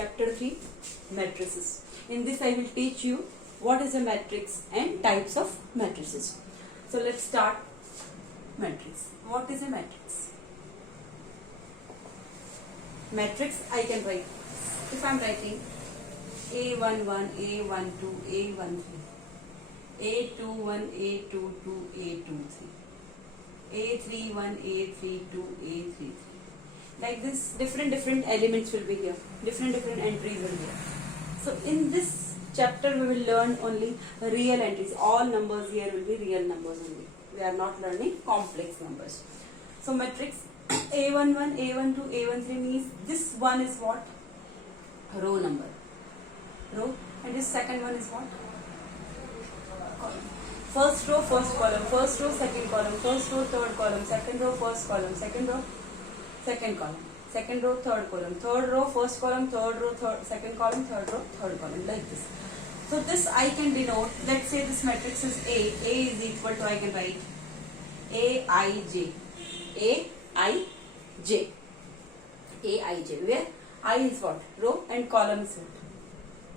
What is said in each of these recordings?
chapter 3 matrices. In this I will teach you what is a matrix and types of matrices. So let's start matrix. What is a matrix? Matrix I can write. If I am writing A11, A12, A13, A21, A22, A23, A31, A32, A33. Like this, different elements will be here. Different entries will be here. So in this chapter we will learn only real entries. All numbers here will be real numbers only. We are not learning complex numbers. So matrix A11, A12, A13 means this one is what? Row number. Row. And this second one is what? Column. First row, first column. First row, second column. First row, third column. Second row, first column. Second row, second column. Second row, third column. Third row, first column. Third row, second column. Third row, third column. Like this. So this I can denote. Let's say this matrix is A. A is equal to, I can write Aij. Aij. Aij. Where I is what? Row and column is what?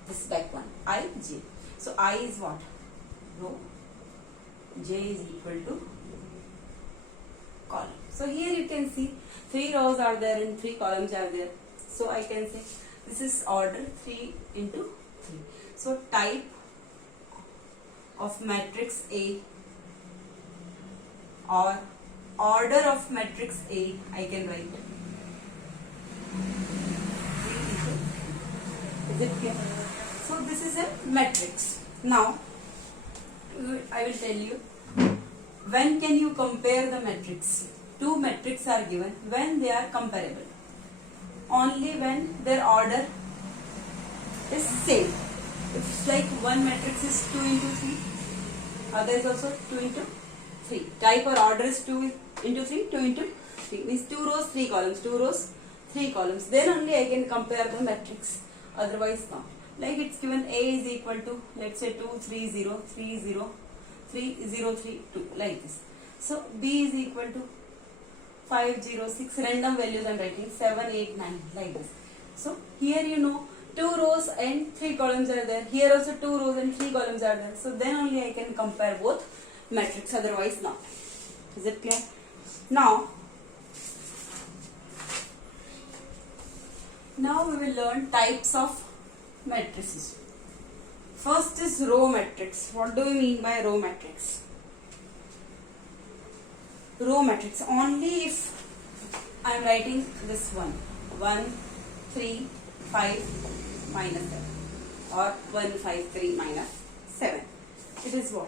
This back one. Ij. So I is what? Row. J is equal to column. So here you can see 3 rows are there and 3 columns are there. So I can say this is order 3 into 3. So type of matrix A or order of matrix A I can write. Is it clear? So this is a matrix. Now I will tell you when can you compare the matrix. Two matrices are given when they are comparable. Only when their order is same. It's like one matrix is 2 into 3, other is also 2 into 3. Type or order is 2 into 3, 2 into 3. Means 2 rows, 3 columns, 2 rows, 3 columns. Then only I can compare the matrix. Otherwise not. Like it's given A is equal to, let's say 2, 3, 0, 3, 0, 3, 0, 3, 2. Like this. So B is equal to 5, 0, 6. Random values I am writing. 7, 8, 9. Like this. So here you know 2 rows and 3 columns are there. Here also 2 rows and 3 columns are there. So then only I can compare both matrix. Otherwise not. Is it clear? Now we will learn types of matrices. First is row matrix. What do we mean by row matrix? Row matrix only if I am writing this one 1, 3, 5, minus 7 or 1, 5, 3, minus 7. It is what?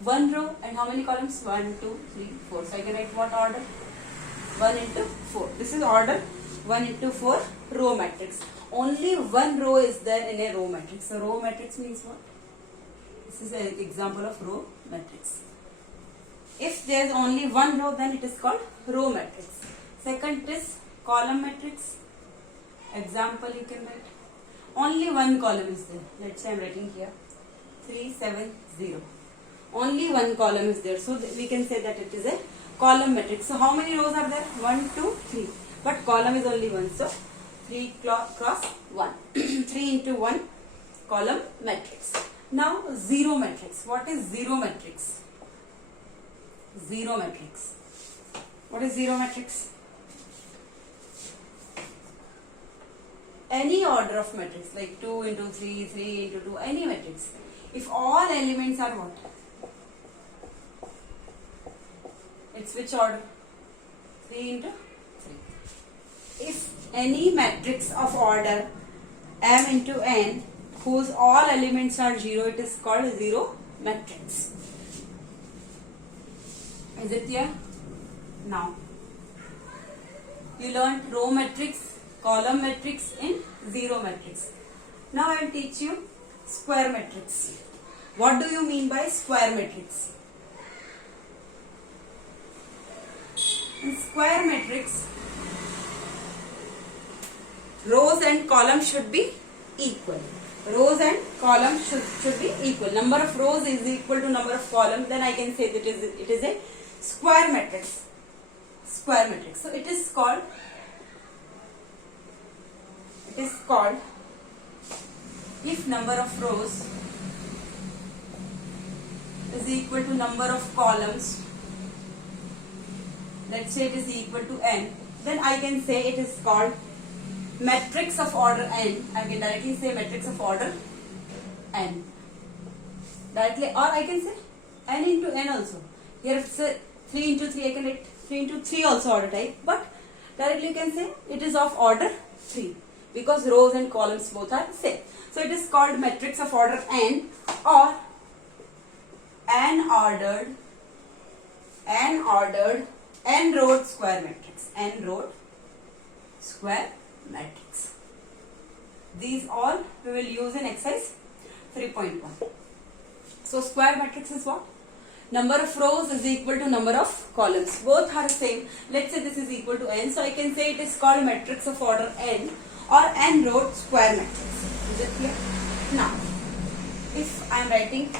One row and how many columns? 1, 2, 3, 4. So I can write what order? 1 into 4. This is order 1 into 4 row matrix. Only one row is there in a row matrix. So row matrix means what? This is an example of row matrix. If there is only one row, then it is called row matrix. Second is column matrix. Example you can write. Only one column is there. Let's say I am writing here 3, 7, 0. Only one column is there. So we can say that it is a column matrix. So how many rows are there? 1, 2, 3. But column is only one. So 3 cross 1. 3 into 1 column matrix. Now zero matrix. What is zero matrix? Zero matrix. What is zero matrix? Any order of matrix like 2 into 3, 3 into 2, any matrix. If all elements are what? It's which order? 3 into 3. If any matrix of order m into n whose all elements are 0, it is called zero matrix. Is it clear? Now you learned row matrix, column matrix and zero matrix. Now I will teach you square matrix. What do you mean by square matrix? In square matrix, rows and columns should be equal. Rows and columns should be equal. Number of rows is equal to number of columns. Then I can say that it is a square matrix. Square matrix. So it is called It is called if number of rows is equal to number of columns, let's say it is equal to n, then I can say it is called matrix of order n. I can directly say matrix of order n. Directly, or I can say n into n also. Here it's 3 into 3, I can write 3 into 3 also order type, but directly you can say it is of order 3 because rows and columns both are same. So it is called matrix of order n or n-ordered n-rowed square matrix. N-rowed square matrix. These all we will use in exercise 3.1. So square matrix is what? Number of rows is equal to number of columns. Both are same. Let's say this is equal to n. So I can say it is called matrix of order n or n-rowed square matrix. Is it clear? Now, if I am writing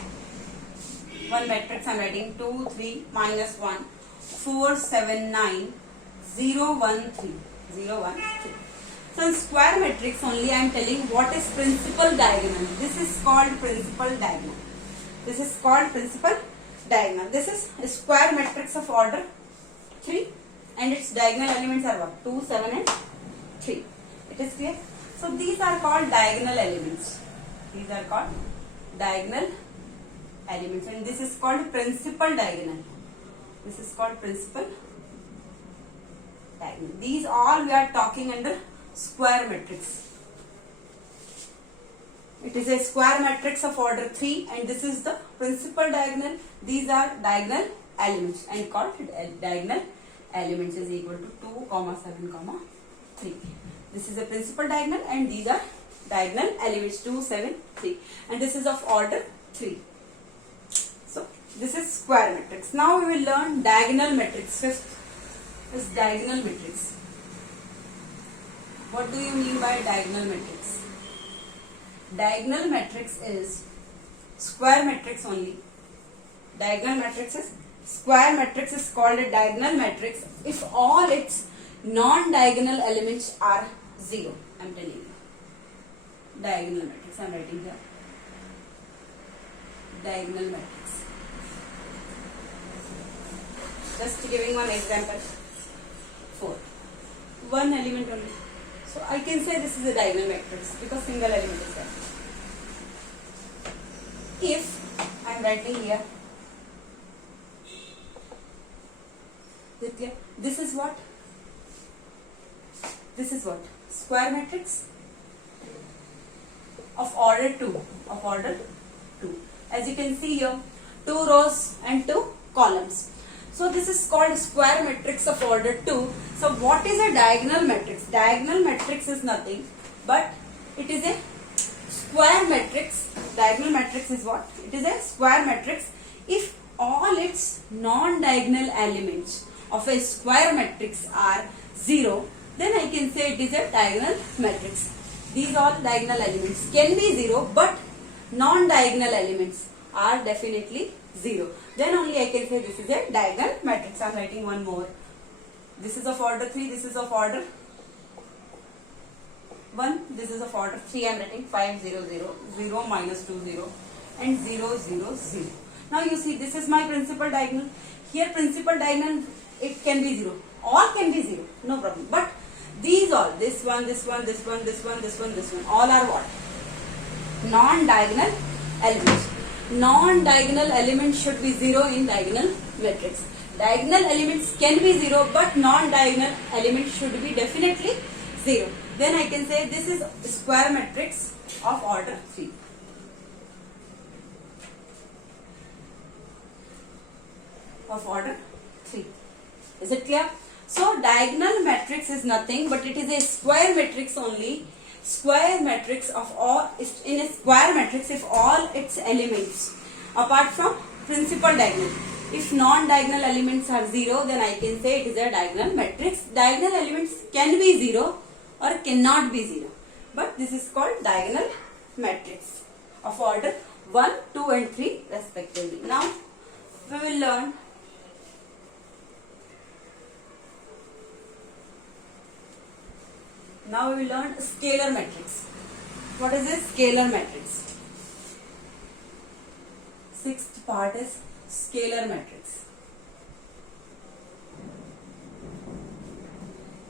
one matrix, I am writing 2, 3, minus 1, 4, 7, 9, 0, 1, 3. 0, 1, 3. So in square matrix only I am telling what is principal diagonal. This is called principal diagonal. This is called principal diagonal. This is a square matrix of order 3 and its diagonal elements are what? 2, 7 and 3. It is clear? So these are called diagonal elements. These are called diagonal elements and this is called principal diagonal. This is called principal diagonal. These all we are talking under square matrix. It is a square matrix of order 3 and this is the principal diagonal. These are diagonal elements and called diagonal elements is equal to 2, 7, 3. This is a principal diagonal and these are diagonal elements 2, 7, 3 and this is of order 3. So this is square matrix. Now we will learn diagonal matrix. Fifth is diagonal matrix. What do you mean by diagonal matrix? Diagonal matrix is square matrix only. Diagonal matrix is square matrix is called a diagonal matrix if all its non-diagonal elements are 0. I am telling you. Diagonal matrix. I am writing here. Diagonal matrix. Just giving one example. 4. One element only. So I can say this is a diagonal matrix because single element is there. If I am writing here, this is what? This is what? Square matrix of order 2. Of order 2. As you can see here, 2 rows and 2 columns. So this is called square matrix of order 2. So what is a diagonal matrix? Diagonal matrix is nothing but it is a square matrix. Diagonal matrix is what? It is a square matrix if all its non-diagonal elements of a square matrix are 0, then I can say it is a diagonal matrix. These all diagonal elements can be 0 but non-diagonal elements are definitely 0. Then only I can say this is a diagonal matrix. I am writing one more. This is of order 3, this is of order 1, this is of order 3. I am writing 5, 0, 0, 0, minus 2, 0 and 0, 0, 0. Now you see this is my principal diagonal. Here principal diagonal it can be 0. All can be 0. No problem. But these all, this one, this one, this one, this one, this one, this one, all are what? Non-diagonal elements. Non-diagonal elements should be 0 in diagonal matrix. Diagonal elements can be 0 but non-diagonal elements should be definitely 0. Then I can say this is square matrix of order 3. Of order 3. Is it clear? So diagonal matrix is nothing but it is a square matrix only. Square matrix of all, in a square matrix if all its elements apart from principal diagonal, if non-diagonal elements are 0, then I can say it is a diagonal matrix. Diagonal elements can be 0 or cannot be 0, but this is called diagonal matrix of order 1, 2 and 3 respectively. Now we will learn Now we will learn scalar matrix. What is a scalar matrix? Sixth part is scalar matrix.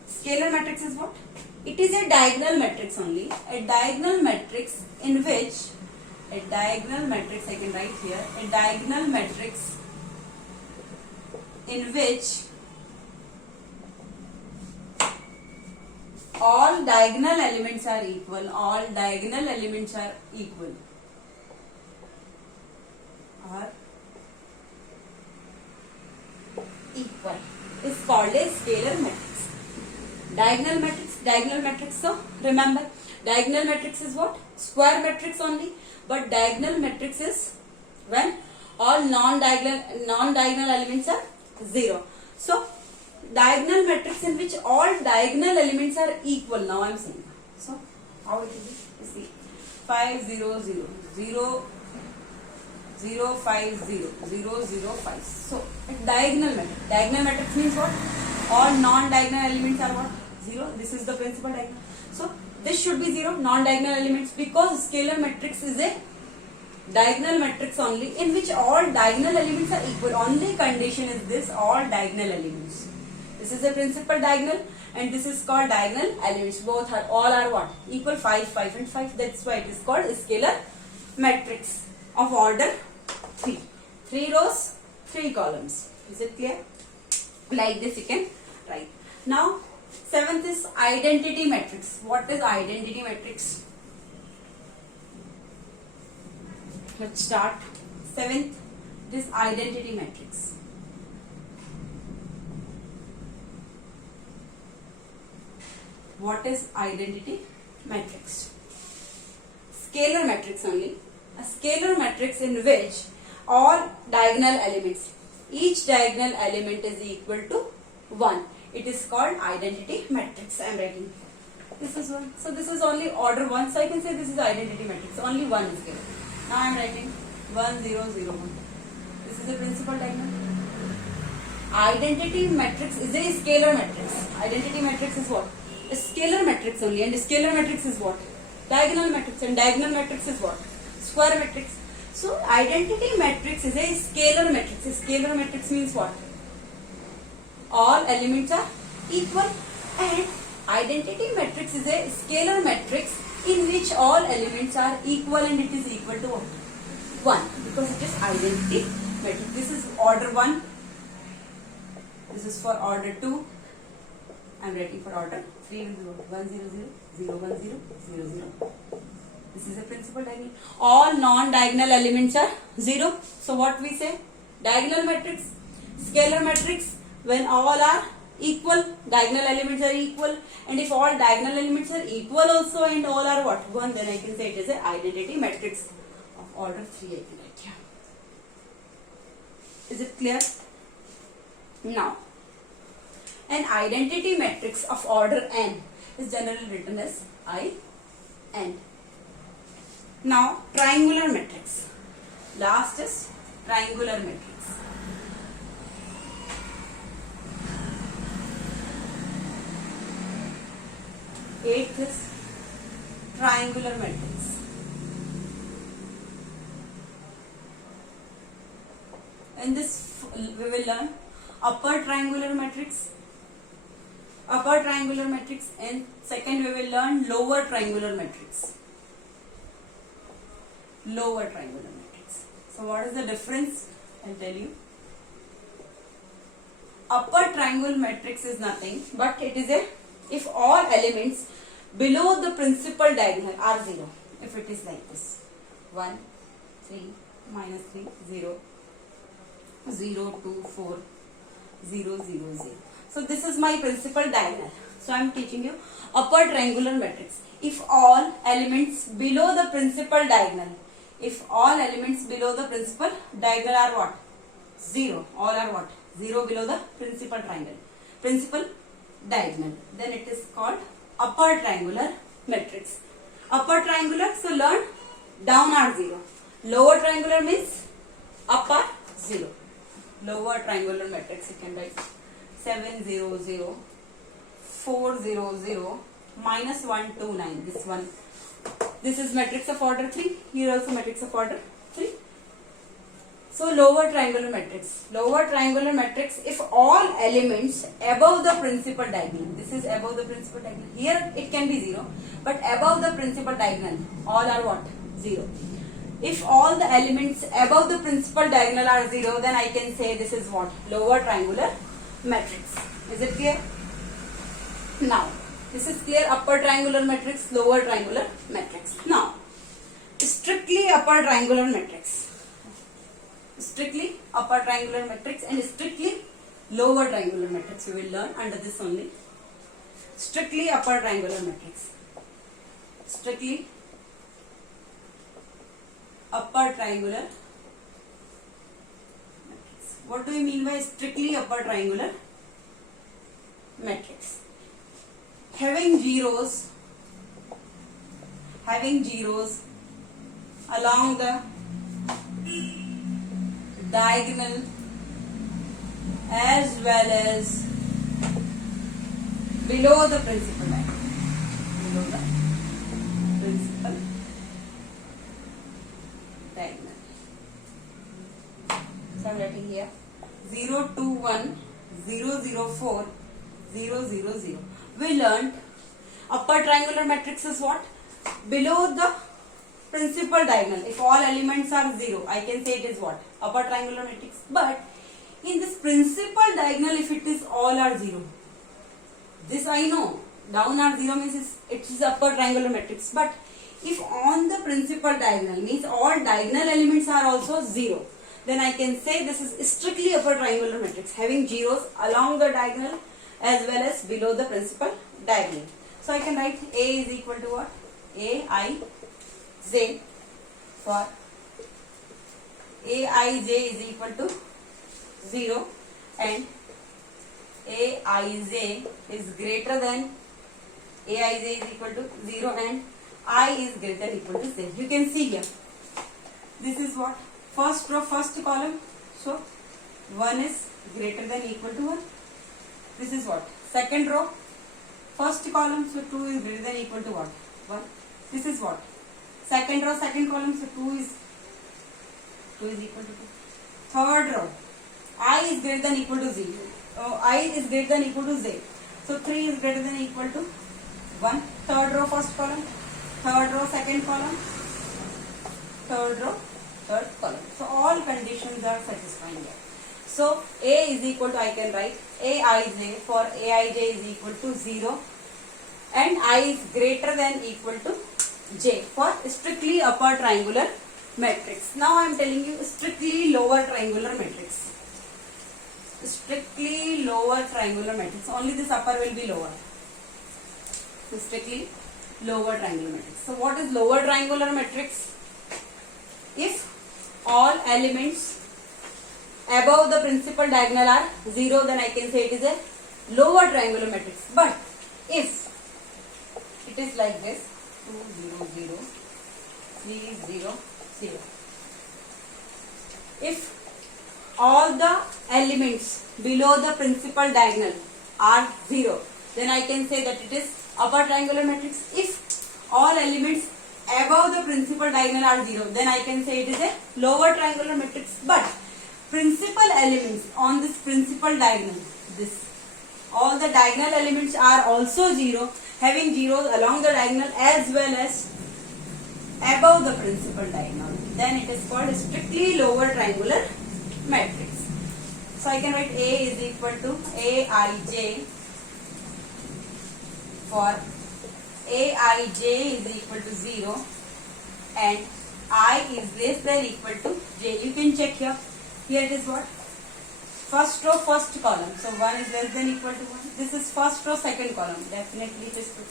Scalar matrix is what? It is a diagonal matrix only. A diagonal matrix in which I can write here, a diagonal matrix in which all diagonal elements are equal. All diagonal elements are equal. Are equal is called a scalar matrix. Diagonal matrix. So remember, diagonal matrix is what? Square matrix only. But diagonal matrix is when all non-diagonal elements are 0. So diagonal matrix in which all diagonal elements are equal. Now I am saying. So how it will be? You see, 5 0 0 0 0 5 0 0 0 5. So diagonal matrix. Diagonal matrix means what? All non-diagonal elements are what? 0. This is the principal diagonal. So this should be 0, non-diagonal elements, because scalar matrix is a diagonal matrix only in which all diagonal elements are equal. Only condition is this, all diagonal elements. This is a principal diagonal and this is called diagonal elements. Both are, all are what? Equal, 5, 5 and 5. That's why it is called scalar matrix of order 3. 3 rows, 3 columns. Is it clear? Like this you can write. Now, 7th is identity matrix. What is identity matrix? Let's start. 7th is identity matrix. What is identity matrix? Scalar matrix only. A scalar matrix in which all diagonal elements, each diagonal element is equal to 1. It is called identity matrix. I am writing. This is 1. So this is only order 1. So I can say this is identity matrix. Only 1 is given. Now I am writing 1 0 0 1. This is the principal diagonal. Identity matrix is a scalar matrix. Identity matrix is what? A scalar matrix only. And scalar matrix is what? Diagonal matrix. And diagonal matrix is what? Square matrix. So identity matrix is a scalar matrix. A scalar matrix means what? All elements are equal, and identity matrix is a scalar matrix in which all elements are equal and it is equal to what? 1, because it is identity matrix. This is order 1. This is for order 2. I am writing for order 3 will be 1 0 0 0 1 0 0 0. This is a principal diagonal. All non-diagonal elements are 0. So what we say? Diagonal matrix, scalar matrix, when all are equal, diagonal elements are equal, and if all diagonal elements are equal also and all are what? 1, then I can say it is an identity matrix of order 3. I can write here. Is it clear? Now, an identity matrix of order n is generally written as IN. Now, triangular matrix. Last is triangular matrix. 8th is triangular matrix. In this we will learn upper triangular matrix. And second we will learn lower triangular matrix. So what is the difference? I'll tell you. Upper triangular matrix is nothing but it is a, if all elements below the principal diagonal are 0. If it is like this, 1, 3, minus 3, 0, 0, 2, 4, 0, 0, 0. So this is my principal diagonal. So I am teaching you upper triangular matrix. If all elements below the principal diagonal, are what? 0. All are what? 0 below the principal diagonal. Then it is called upper triangular matrix. Upper triangular, so learn, down are 0. Lower triangular means up are 0. Lower triangular matrix you can write 7 0 0, 4 0 0, minus 1, 2, 9. This one. This is matrix of order 3. Here also matrix of order 3. So lower triangular matrix. Lower triangular matrix if all elements above the principal diagonal. This is above the principal diagonal. Here it can be 0. But above the principal diagonal, all are what? 0. If all the elements above the principal diagonal are 0, then I can say this is what? Lower triangular matrix. Is it clear? Now, this is clear. Upper triangular matrix, lower triangular matrix. Now, strictly upper triangular matrix. Strictly upper triangular matrix and strictly lower triangular matrix. We will learn under this only. Strictly upper triangular matrix. Strictly upper triangular matrix. What do you mean by strictly upper triangular matrix? Having zeros along the diagonal as well as below the principal diagonal. Below the principal diagonal. So I am writing here 0, 2, 1, 0, 0, 4, 0, 0, 0. We learned upper triangular matrix is what? Below the principal diagonal. If all elements are 0, I can say it is what? Upper triangular matrix. But in this principal diagonal, if it is all are 0, this I know. Down are 0 means it is upper triangular matrix. But if on the principal diagonal means all diagonal elements are also 0, then I can say this is strictly upper triangular matrix, having zeros along the diagonal as well as below the principal diagonal. So I can write A is equal to what? Aij for Aij is equal to 0 and Aij is greater than Aij is equal to 0 and I is greater than equal to z. You can see here. This is what? First row, first column. So 1 is greater than equal to 1. This is what? Second row, first column. So 2 is greater than equal to what? 1. This is what? Second row, second column. So 2 is equal to 2. Third row, I is greater than equal to 0. I is greater than equal to z. So 3 is greater than equal to 1. Third row, first column. Third row, second column. Third row, third column. So all conditions are satisfying here. So A is equal to, I can write Aij for Aij is equal to 0 and I is greater than equal to j for strictly upper triangular matrix. Now I am telling you strictly lower triangular matrix. Strictly lower triangular matrix. Only this upper will be lower. So strictly lower triangular matrix. So what is lower triangular matrix? If all elements above the principal diagonal are 0, then I can say it is a lower triangular matrix. But if it is like this, 2, 0, 0, 3, 0, 0. If all the elements below the principal diagonal are 0, then I can say that it is upper triangular matrix. If all elements above the principal diagonal are 0, then I can say it is a lower triangular matrix. But principal elements on this principal diagonal, all the diagonal elements are also 0, having zeros along the diagonal as well as above the principal diagonal, then it is called strictly lower triangular matrix. So I can write A is equal to Aij for Aij is equal to 0 and I is less than equal to j. You can check here. Here it is what? First row, first column. So 1 is less than equal to 1. This is first row, second column. Definitely it is true.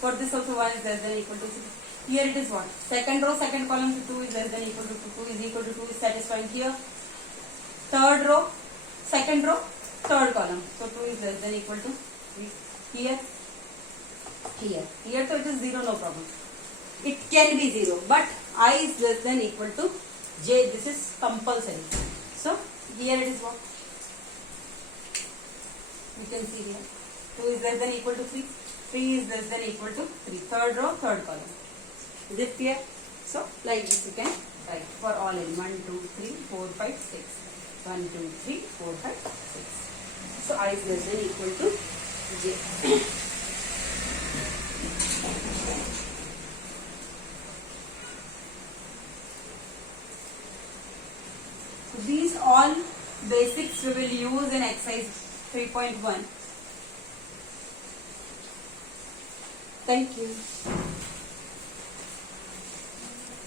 For this also 1 is less than equal to 0. Here it is what? Second row, second column. So 2 is less than equal to 2. 2 is equal to 2 is satisfying here. Third row, second row, third column. So 2 is less than equal to 3. Here. Here so it is 0, no problem. It can be 0, but I is less than equal to j. This is compulsory. So here it is what? You can see here. 2 is less than equal to 3. 3 is less than equal to 3. Third row, third column. Is it clear? So like this you can write for all in 1, 2, 3, 4, 5, 6. 1, 2, 3, 4, 5, 6. So I is less than equal to j. So these all basics we will use in exercise 3.1. Thank you.